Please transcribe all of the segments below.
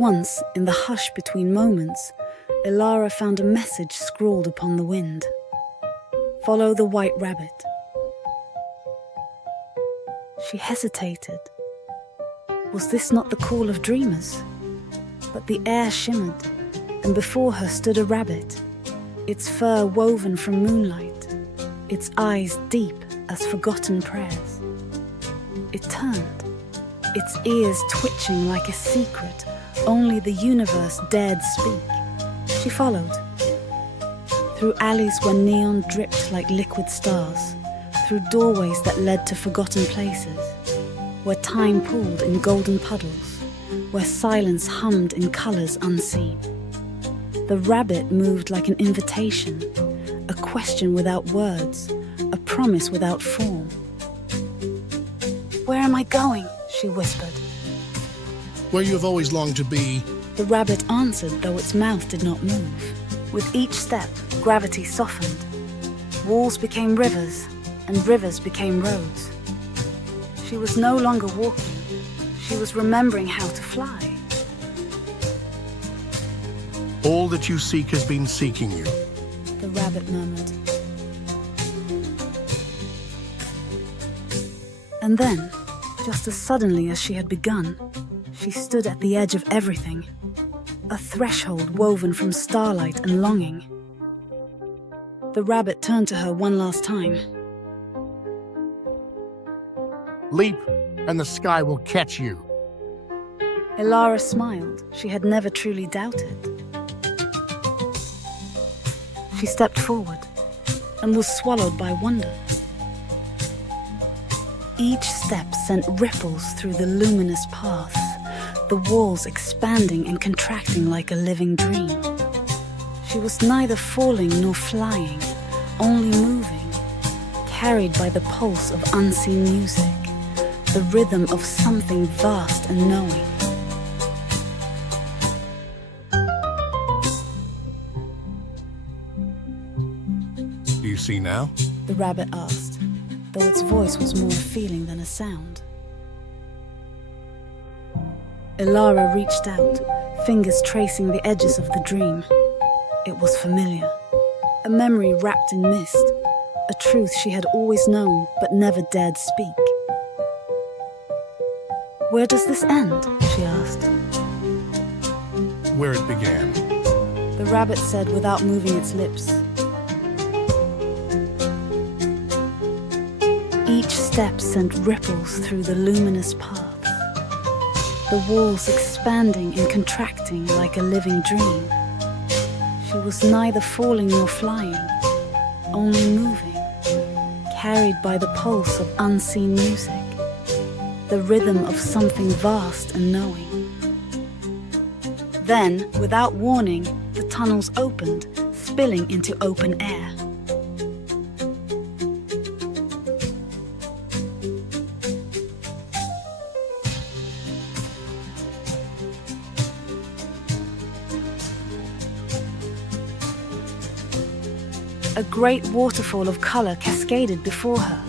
Once, in the hush between moments, Elara found a message scrawled upon the wind. Follow the white rabbit. She hesitated. Was this not the call of dreamers? But the air shimmered, and before her stood a rabbit, its fur woven from moonlight, its eyes deep as forgotten prayers. It turned, its ears twitching like a secret only the universe dared speak. She followed. Through alleys where neon dripped like liquid stars, through doorways that led to forgotten places, where time pooled in golden puddles, where silence hummed in colors unseen. The rabbit moved like an invitation, a question without words, a promise without form. "Where am I going?" she whispered. "Where you have always longed to be." The rabbit answered, though its mouth did not move. With each step, gravity softened. Walls became rivers, and rivers became roads. She was no longer walking. She was remembering how to fly. "All that you seek has been seeking you," the rabbit murmured. And then, just as suddenly as she had begun, she stood at the edge of everything, a threshold woven from starlight and longing. The rabbit turned to her one last time. "Leap, and the sky will catch you." Elara smiled. She had never truly doubted. She stepped forward and was swallowed by wonder. Each step sent ripples through the luminous path, the walls expanding and contracting like a living dream. She was neither falling nor flying, only moving, carried by the pulse of unseen music, the rhythm of something vast and knowing. "Do you see now?" the rabbit asked, though its voice was more a feeling than a sound. Elara reached out, fingers tracing the edges of the dream. It was familiar, a memory wrapped in mist, a truth she had always known but never dared speak. "Where does this end?" she asked. "Where it began." The rabbit said without moving its lips. Each step sent ripples through the luminous path, the walls expanding and contracting like a living dream. She was neither falling nor flying, only moving, carried by the pulse of unseen music, the rhythm of something vast and knowing. Then, without warning, the tunnels opened, spilling into open air. A great waterfall of color cascaded before her,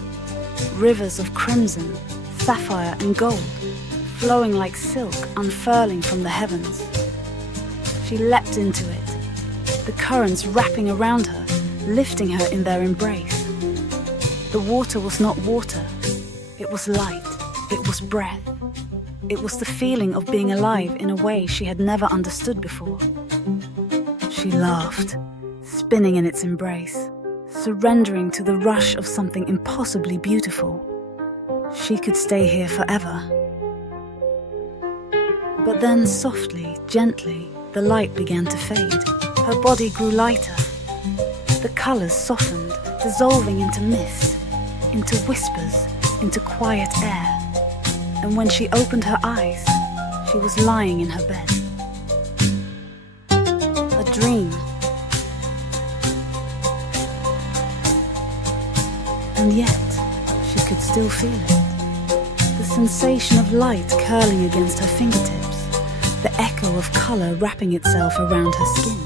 rivers of crimson, sapphire and gold, flowing like silk unfurling from the heavens. She leapt into it, the currents wrapping around her, lifting her in their embrace. The water was not water, it was light, it was breath. It was the feeling of being alive in a way she had never understood before. She laughed, spinning in its embrace, surrendering to the rush of something impossibly beautiful. She could stay here forever. But then softly, gently, the light began to fade. Her body grew lighter. The colors softened, dissolving into mist, into whispers, into quiet air. And when she opened her eyes, she was lying in her bed. A dream. And yet, she could still feel it. The sensation of light curling against her fingertips, the echo of color wrapping itself around her skin.